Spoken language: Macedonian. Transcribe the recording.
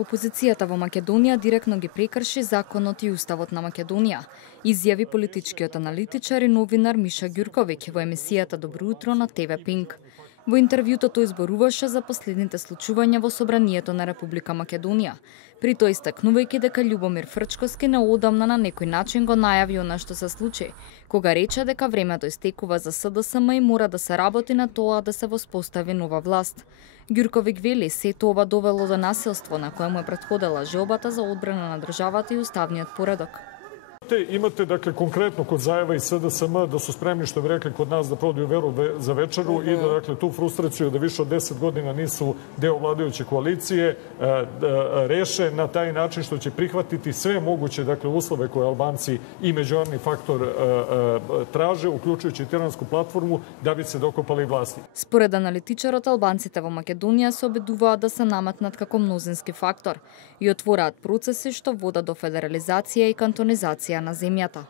Опозицијата во Македонија директно ги прекрши законот и уставот на Македонија, изјави политичкиот аналитичар и новинар Миша Ѓурковиќ во емисијата Добро утро на ТВ Пинк. Во интервјуто тој зборуваше за последните случувања во Собранието на Република Македонија, при тоа истакнувајќи дека Љубомир Фрчковски неодамна на некој начин го најави она што се случи, кога рече дека времето истекува за СДСМ и мора да се работи на тоа да се воспостави нова власт. Ѓурковиќ вели сето ова довело до насилство на кое му е претходела желбата за одбрана на државата и уставниот поредок. Имате, dakle, konkretno kod Zajeva i SDSM da su spremni, što bi rekli kod nas, da prodaju veru za večeru i da, dakle, tu frustraciju da više od 10 godina nisu deo vladajuće koalicije reše na taj način što će prihvatiti sve moguće, dakle, uslove koje Albanci i međunarodni faktor traže, uključujući Tiransku platformu, da bi se dokopali vlasti. Според аналитичарот, албанците во Македонија се обидуваат да се наметнат како мнозински фактор и отвораат процеси што водат до федерализација и кантонизација на земјата.